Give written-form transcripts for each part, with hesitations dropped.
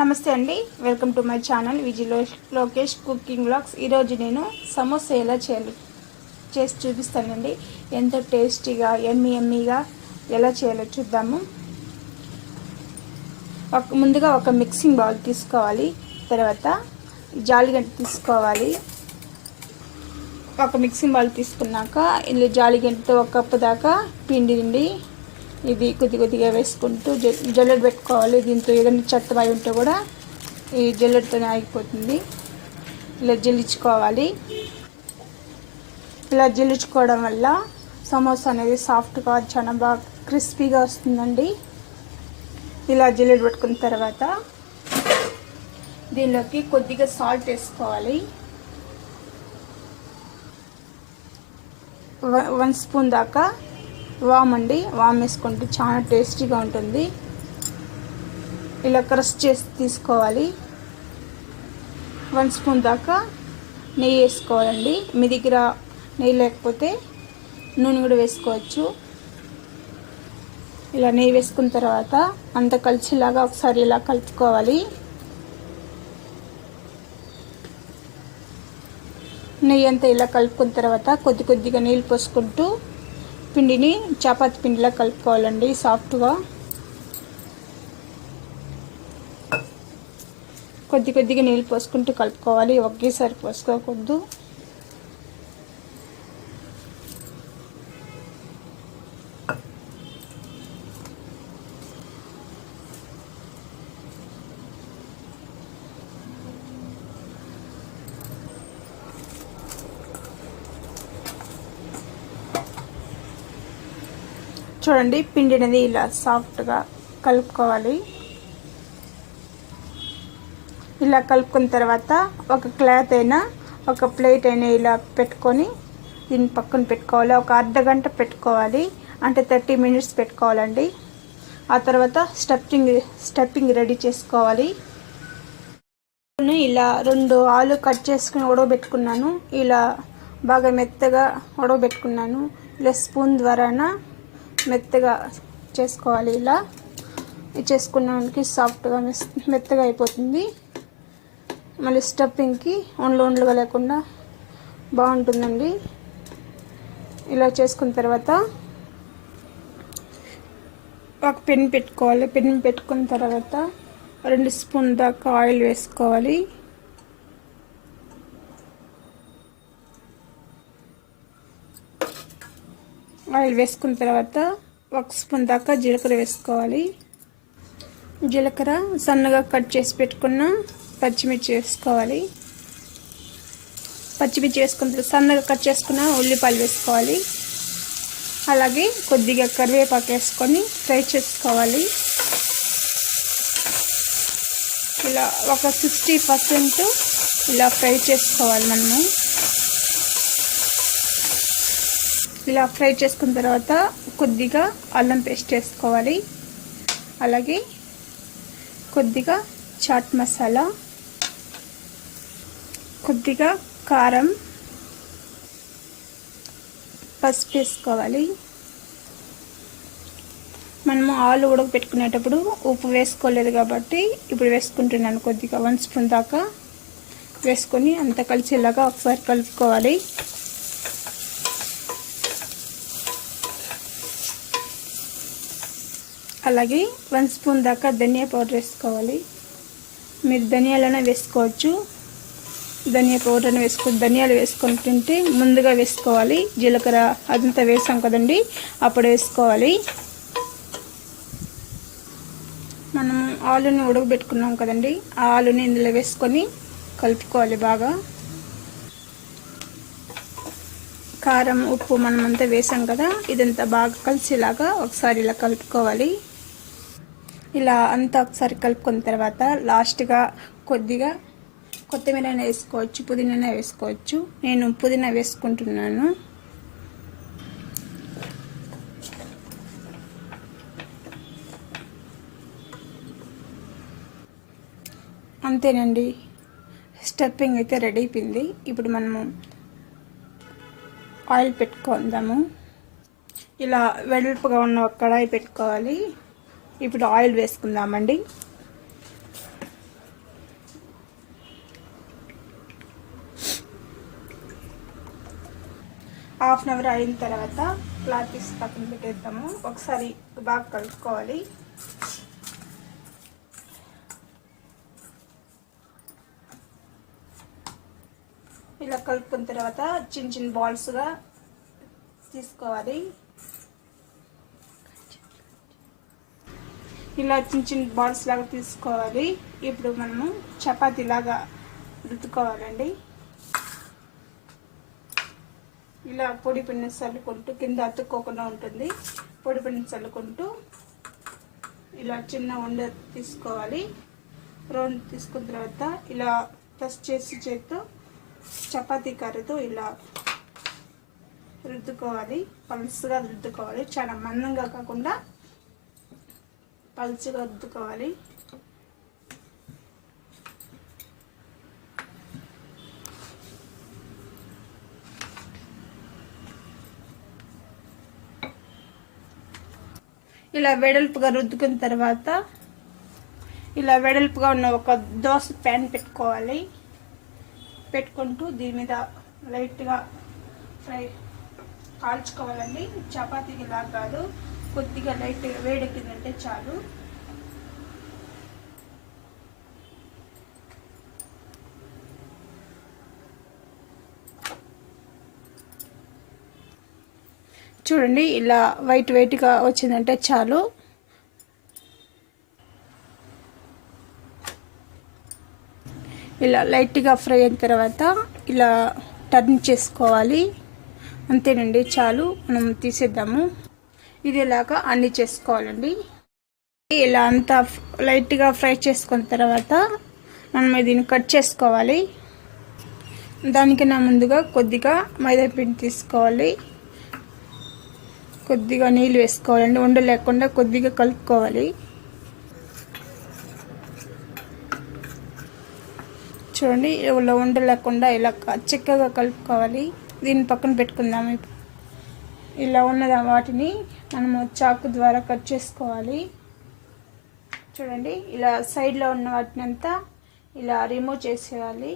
నమస్తే అండి, welcome to my channel Viji Lokesh cooking vlogs. ఈరోజు నేను సమోసా ఎలా చేసి చూపిస్తానండి. ఎంతో టేస్టీగా ఎమ్మీగా ఎలా చేయాలో చూద్దాము. ముందుగా ఒక మిక్సింగ్ బౌల్ తీసుకోవాలి. తర్వాత జాలిగంట తీసుకోవాలి. ఒక మిక్సింగ్ బౌల్ తీసుకున్నాక ఇందులో జాలిగంటతో ఒక కప్పు దాకా పిండి ఇది కొద్దిగా వేసుకుంటూ జల్లెడ పెట్టుకోవాలి. దీంతో ఏదైనా చెత్త ఉంటే కూడా ఈ జల్లెడతోనే ఆగిపోతుంది. ఇలా జల్లించుకోవాలి. ఇలా జల్లించుకోవడం వల్ల సమోసా అనేది సాఫ్ట్గా చాలా బాగా క్రిస్పీగా వస్తుందండి. ఇలా జల్లెడ పెట్టుకున్న తర్వాత దీనిలోకి కొద్దిగా సాల్ట్ వేసుకోవాలి. 1 స్పూన్ దాకా వామ్ వేసుకుంటే చాలా టేస్టీగా ఉంటుంది. ఇలా క్రష్ చేసి తీసుకోవాలి. 1 స్పూన్ దాకా నెయ్యి వేసుకోవాలండి. మీ దగ్గర నెయ్యి లేకపోతే నూనె కూడా వేసుకోవచ్చు. ఇలా నెయ్యి వేసుకున్న తర్వాత అంత కలిసిలాగా ఒకసారి ఇలా కలుపుకోవాలి. నెయ్యి అంతా ఇలా కలుపుకున్న తర్వాత కొద్దిగా నీళ్ళు పోసుకుంటూ పిండిని చపాతి పిండిలా కలుపుకోవాలండి. సాఫ్ట్గా కొద్దిగా నీళ్ళు పోసుకుంటూ కలుపుకోవాలి. ఒకేసారి పోసుకోకూడదు. చూడండి, పిండి అనేది ఇలా సాఫ్ట్గా కలుపుకోవాలి. ఇలా కలుపుకున్న తర్వాత ఒక క్లాత్ అయినా ఒక ప్లేట్ అయినా ఇలా పెట్టుకొని దీన్ని పక్కన పెట్టుకోవాలి. ఒక అర్ధగంట పెట్టుకోవాలి, అంటే 30 మినిట్స్ పెట్టుకోవాలండి. ఆ తర్వాత స్టఫింగ్ రెడీ చేసుకోవాలి. ఇలా 2 ఆలు కట్ చేసుకుని ఉడకబెట్టుకున్నాను. ఇలా బాగా మెత్తగా ఉడకబెట్టుకున్నాను. ఇలా స్పూన్ ద్వారా మెత్తగా చేసుకోవాలి. ఇలా చేసుకున్నానికి సాఫ్ట్గా మెత్తగా అయిపోతుంది. మళ్ళీ స్టఫింగ్కి ఉండలుగా లేకుండా బాగుంటుందండి. ఇలా చేసుకున్న తర్వాత ఒక పెన్ పెట్టుకోవాలి. పెన్ పెట్టుకున్న తర్వాత 2 స్పూన్ దాకా ఆయిల్ వేసుకోవాలి. ఆయిల్ వేసుకున్న తర్వాత 1 స్పూన్ దాకా జీలకర్ర వేసుకోవాలి. జీలకర్ర సన్నగా కట్ చేసి పెట్టుకున్న పచ్చిమిర్చి వేసుకోవాలి. పచ్చిమిర్చి వేసుకున్న సన్నగా కట్ చేసుకున్న ఉల్లిపాయలు వేసుకోవాలి. అలాగే కొద్దిగా కరివేపాకు వేసుకొని ఫ్రై చేసుకోవాలి. ఇలా ఒక 60% ఇలా ఫ్రై చేసుకోవాలి. మనము ఇలా ఫ్రై చేసుకున్న తర్వాత కొద్దిగా అల్లం పేస్ట్ వేసుకోవాలి. అలాగే కొద్దిగా చాట్ మసాలా, కొద్దిగా కారం, పసుపు వేసుకోవాలి. మనము ఆలు ఉడకపెట్టుకునేటప్పుడు ఉప్పు వేసుకోలేదు కాబట్టి ఇప్పుడు వేసుకుంటున్నాను. కొద్దిగా 1 స్పూన్ దాకా వేసుకొని అంతా కలిసేలాగా ఒకసారి కలుపుకోవాలి. అలాగే 1 స్పూన్ దాకా ధనియా పౌడర్ వేసుకోవాలి. మీరు ధనియాలైనా వేసుకోవచ్చు, ధనియా పౌడర్ ధనియాలు వేసుకొని తింటే ముందుగా వేసుకోవాలి. జీలకర్ర అదంతా వేసాం కదండి, అప్పుడు వేసుకోవాలి. మనం ఆలుని ఉడకబెట్టుకున్నాం కదండి, ఆ ఆలుని ఇందులో వేసుకొని కలుపుకోవాలి బాగా. కారం ఉప్పు మనం అంతా వేసాం కదా, ఇదంతా బాగా కలిసేలాగా ఒకసారి ఇలా కలుపుకోవాలి. ఇలా అంతా ఒకసారి కలుపుకున్న తర్వాత లాస్ట్గా కొద్దిగా కొత్తిమీర వేసుకోవచ్చు, పుదీనా వేసుకోవచ్చు. నేను పుదీనా వేసుకుంటున్నాను. అంతేనండి, స్టఫింగ్ అయితే రెడీ అయిపోయింది. ఇప్పుడు మనము ఆయిల్ పెట్టుకుందాము. ఇలా వెడల్పుగా ఉన్న ఒక కడాయి పెట్టుకోవాలి. ఇప్పుడు ఆయిల్ వేసుకుందామండి. హాఫ్ అన్ అవర్ అయిన తర్వాత క్లాత్ తీసి పక్కన పెట్టేద్దాము. ఒకసారి బాగా కలుపుకోవాలి. ఇలా కలుపుకున్న తర్వాత చిన్న చిన్న బాల్స్గా తీసుకోవాలి. ఇలా చిన్న చిన్న బాల్స్ లాగా తీసుకోవాలి. ఇప్పుడు మనము చపాతీ లాగా రుద్దుకోవాలండి. ఇలా పొడి పిండి చల్లుకుంటూ, కింద అతుక్కోకుండా ఉంటుంది, పొడి పిండి చల్లుకుంటూ ఇలా చిన్న ఉండ తీసుకోవాలి. రౌండ్ తీసుకున్న తర్వాత ఇలా ప్రెస్ చేసి చేతితో చపాతీ కర్రతో ఇలా రుద్దుకోవాలి. పలుసుగా రుద్దుకోవాలి, చాలా మందంగా కాకుండా పలుచగా రుద్దుకోవాలి. ఇలా వెడల్పుగా రుద్దుకున్న తర్వాత ఇలా వెడల్పుగా ఉన్న ఒక దోశ ప్యాన్ పెట్టుకుంటూ దీని మీద లైట్గా కాల్చుకోవాలండి. చపాతీకి ఇలా కాదు, కొద్దిగా లైట్గా వేడెక్కిందంటే చాలు. చూడండి, ఇలా వైట్గా వచ్చిందంటే చాలు. ఇలా లైట్గా ఫ్రై అయిన తర్వాత ఇలా టర్న్ చేసుకోవాలి. అంతేనండి, చాలు. మనం తీసేద్దాము. ఇదేలాగా అన్నీ చేసుకోవాలండి. ఇలా అంతా లైట్గా ఫ్రై చేసుకున్న తర్వాత మనం దీన్ని కట్ చేసుకోవాలి. దానికన్నా ముందుగా కొద్దిగా మైదా పిండి తీసుకోవాలి, కొద్దిగా నీళ్ళు వేసుకోవాలండి. ఉండ లేకుండా కొద్దిగా కలుపుకోవాలి. చూడండి, ఇలా ఉండ లేకుండా ఇలా చిక్కగా కలుపుకోవాలి. దీన్ని పక్కన పెట్టుకుందాము. ఇలా ఉన్న వాటిని మనము చాకు ద్వారా కట్ చేసుకోవాలి. చూడండి, ఇలా సైడ్లో ఉన్న వాటిని అంతా ఇలా రిమూవ్ చేసేయాలి.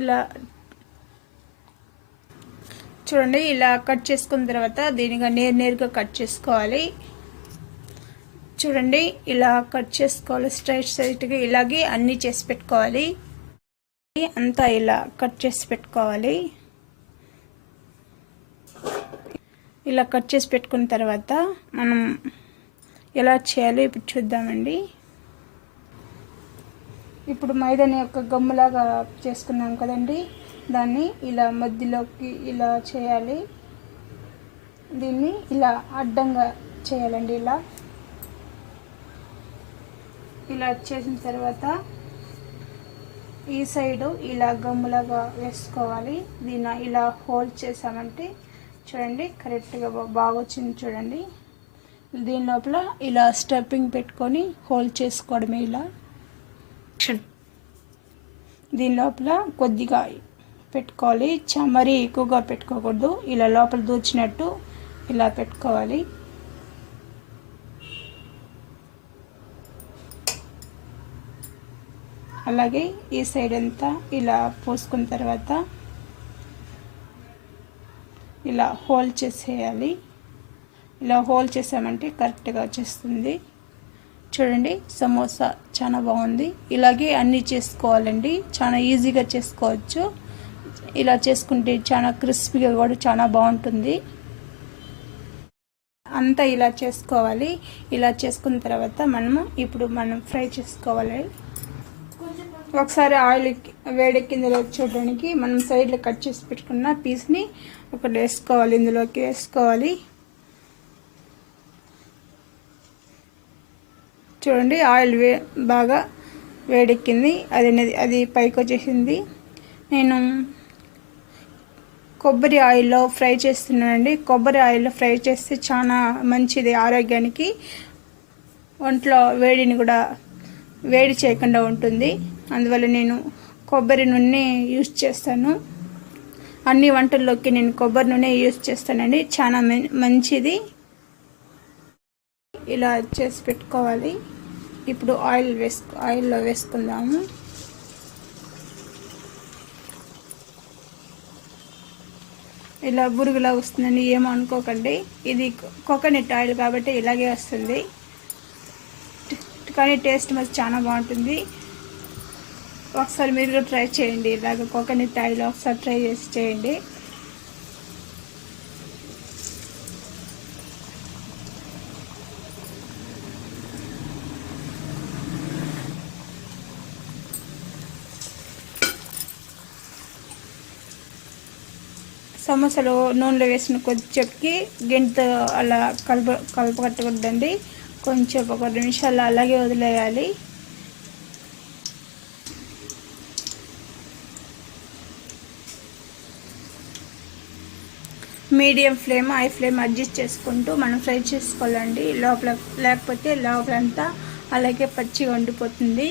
ఇలా చూడండి, ఇలా కట్ చేసుకున్న తర్వాత దీనిగా నేరుగా కట్ చేసుకోవాలి. చూడండి, ఇలా కట్ చేసుకోవాలి స్ట్రైట్గా. ఇలాగే అన్నీ చేసి పెట్టుకోవాలి. అంతా ఇలా కట్ చేసి పెట్టుకోవాలి. ఇలా కట్ చేసి పెట్టుకున్న తర్వాత మనం ఎలా చేయాలో ఇప్పుడు చూద్దామండి. ఇప్పుడు మైదాని యొక్క గమ్ములాగా చేసుకున్నాం కదండి, దాన్ని ఇలా మధ్యలోకి ఇలా చేయాలి. దీన్ని ఇలా అడ్డంగా చేయాలండి. ఇలా చేసిన తర్వాత ఈ సైడు ఇలా గమ్ములాగా వేసుకోవాలి. దీన్ని ఇలా హోల్డ్ చేసామంటే చూడండి కరెక్ట్గా బాగా వచ్చింది. చూడండి, దీని లోపల ఇలా స్టెప్పింగ్ పెట్టుకొని హోల్డ్ చేసుకోవడమే. ఇలా దీని లోపల కొద్దిగా పెట్టుకోవాలి, మరీ ఎక్కువగా పెట్టుకోకూడదు. ఇలా లోపల దూచినట్టు ఇలా పెట్టుకోవాలి. అలాగే ఈ సైడ్ అంతా ఇలా పోసుకున్న తర్వాత ఇలా హోల్డ్ చేసేయాలి. ఇలా హోల్డ్ చేసామంటే కరెక్ట్గా వచ్చేస్తుంది. చూడండి, సమోసా చాలా బాగుంది. ఇలాగే అన్నీ చేసుకోవాలండి, చాలా ఈజీగా చేసుకోవచ్చు. ఇలా చేసుకుంటే చాలా క్రిస్పీగా కూడా చాలా బాగుంటుంది. అంతా ఇలా చేసుకోవాలి. ఇలా చేసుకున్న తర్వాత ఇప్పుడు మనం ఫ్రై చేసుకోవాలి. ఒకసారి ఆయిల్ వేడెక్కింది చూడడానికి మనం సైడ్లో కట్ చేసి పెట్టుకున్న పీస్ని ఒకటి వేసుకోవాలి, ఇందులోకి వేసుకోవాలి. చూడండి, ఆయిల్ బాగా వేడెక్కింది, అది పైకి వచ్చేసింది. నేను కొబ్బరి ఆయిల్లో ఫ్రై చేస్తున్నానండి. కొబ్బరి ఆయిల్లో ఫ్రై చేస్తే చాలా మంచిది ఆరోగ్యానికి. ఒంట్లో వేడిని కూడా వేడి చేయకుండా ఉంటుంది. అందువల్ల నేను కొబ్బరి నూనె యూజ్ చేస్తాను. అన్ని వంటల్లోకి నేను కొబ్బరి నూనె యూజ్ చేస్తానండి, చాలా మంచిది. ఇలా చేసి పెట్టుకోవాలి. ఇప్పుడు ఆయిల్లో వేసుకుందాము. ఇలా బురుగులా వస్తుందని ఏమో అనుకోకండి, ఇది కోకోనట్ ఆయిల్ కాబట్టి ఇలాగే వస్తుంది, కానీ టేస్ట్ మరి చాలా బాగుంటుంది. ఒకసారి మీరు కూడా ట్రై చేయండి, ఇలాగ కోకోనట్ ఆయిల్ ఒకసారి ట్రై చేసి చేయండి. సమోసాలో నూనెలో వేసిన కొద్దిసేపుకి గెంటితో అలా కలపకట్టకూడదండి, కొంచెం ఒక 2 నిమిషాలు అలాగే వదిలేయాలి. Medium flame high flame adjust చేసుకుంటూ మనం ఫ్రై చేసుకోవాలండి, లేకపోతే లోపలంతా అలాగే పచ్చిగా ఉండిపోతుంది.